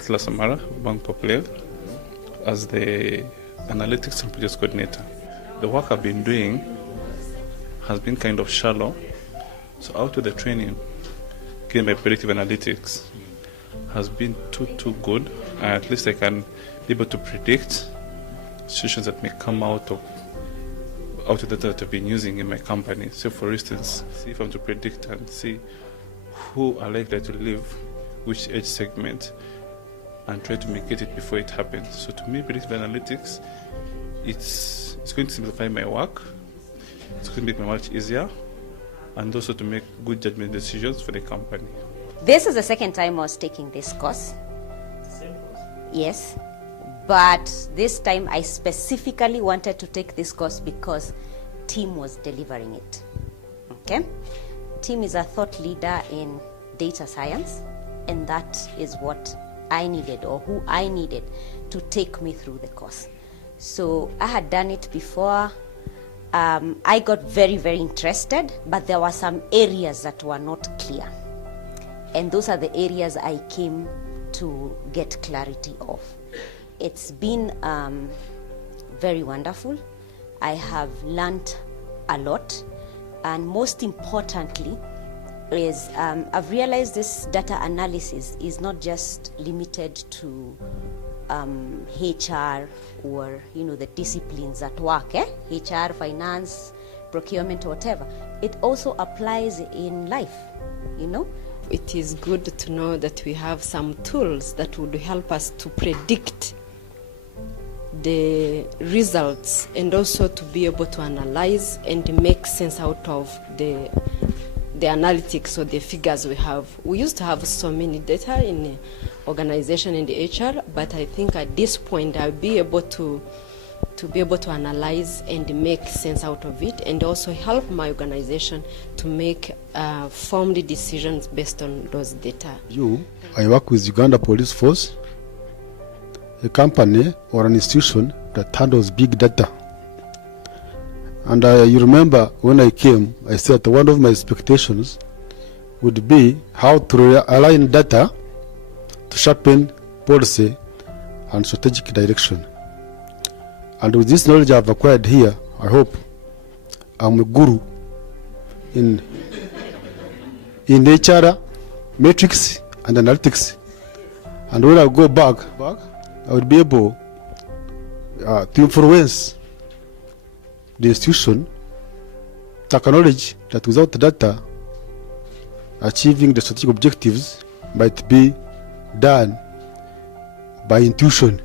Atlas Amara, Bank Popular, as the Analytics and Project Coordinator. The work I've been doing has been kind of shallow, so out of the training given by Predictive Analytics has been too good, and at least I can be able to predict situations that may come out of the data that I've been using in my company. So for instance, see if I'm to predict and see who are likely to leave which age segment and try to mitigate it before it happens. So to me, Predictive Analytics, it's going to simplify my work, it's going to make my work easier, and also to make good judgment decisions for the company. This is the second time I was taking this course. Same course? Yes, but this time I specifically wanted to take this course because Tim was delivering it. Okay? Tim is a thought leader in data science, and that is what I needed, or who I needed to take me through the course. So I had done it before. I got very, very interested, but there were some areas that were not clear. And those are the areas I came to get clarity of. It's been very wonderful. I have learned a lot, and most importantly is I've realized this data analysis is not just limited to HR or the disciplines at work, HR, finance, procurement, whatever. It also applies in life, It is good to know that we have some tools that would help us to predict the results, and also to be able to analyze and make sense out of the analytics or the figures we have. We used to have so many data in the organization in the HR, but I think at this point I'll be able to be able to analyze and make sense out of it, and also help my organization to make formed decisions based on those data. I work with Uganda Police Force, a company or an institution that handles big data. And you remember when I came, I said one of my expectations would be how to align data to sharpen policy and strategic direction. And with this knowledge I've acquired here, I hope I'm a guru in HR, metrics, and analytics. And when I go back, I would be able to influence the institution to acknowledge that without the data, achieving the strategic objectives might be done by intuition.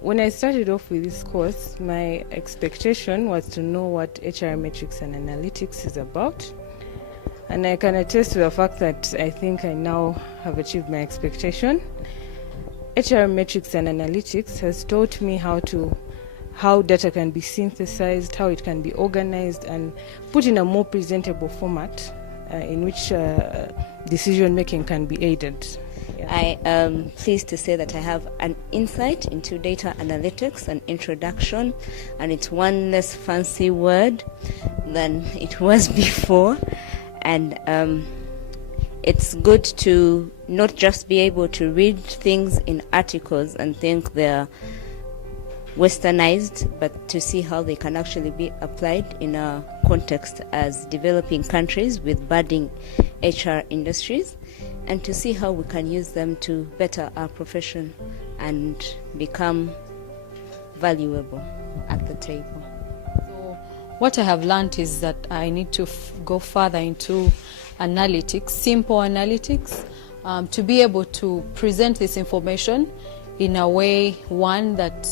When I started off with this course, my expectation was to know what HR metrics and analytics is about. And I can attest to the fact that I think I now have achieved my expectation. HR metrics and analytics has taught me how data can be synthesized, how it can be organized and put in a more presentable format in which decision making can be aided. Yeah. I am pleased to say that I have an insight into data analytics, an introduction, and it's one less fancy word than it was before. And it's good to not just be able to read things in articles and think they're westernized, but to see how they can actually be applied in a context as developing countries with budding HR industries, and to see how we can use them to better our profession and become valuable at the table. So what I have learned is that I need to go further into analytics, simple analytics, to be able to present this information in a way, one, that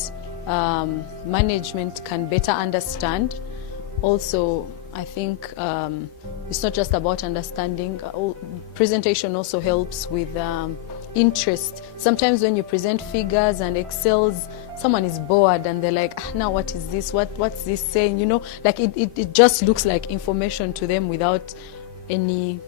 management can better understand. Also, I think it's not just about understanding. Presentation also helps with interest. Sometimes when you present figures and Excels, someone is bored and they're like, now what is this? What's this saying? Like it just looks like information to them without any,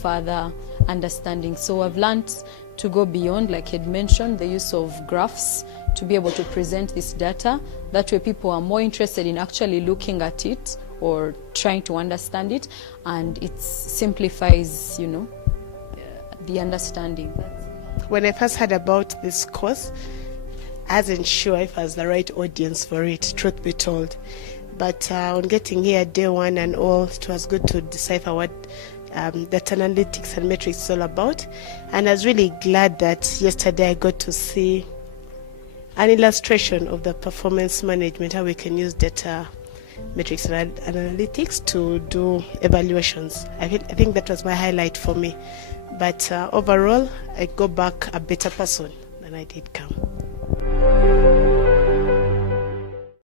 further understanding. So I've learned to go beyond, like he'd mentioned, the use of graphs to be able to present this data. That way people are more interested in actually looking at it or trying to understand it, and it simplifies, the understanding. when I first heard about this course, I wasn't sure if I was the right audience for it, truth be told. But on getting here day one and all, it was good to decipher what data analytics and metrics is all about. And I was really glad that yesterday I got to see an illustration of the performance management, how we can use data metrics and analytics to do evaluations. I think that was my highlight for me. But overall, I go back a better person than I did come.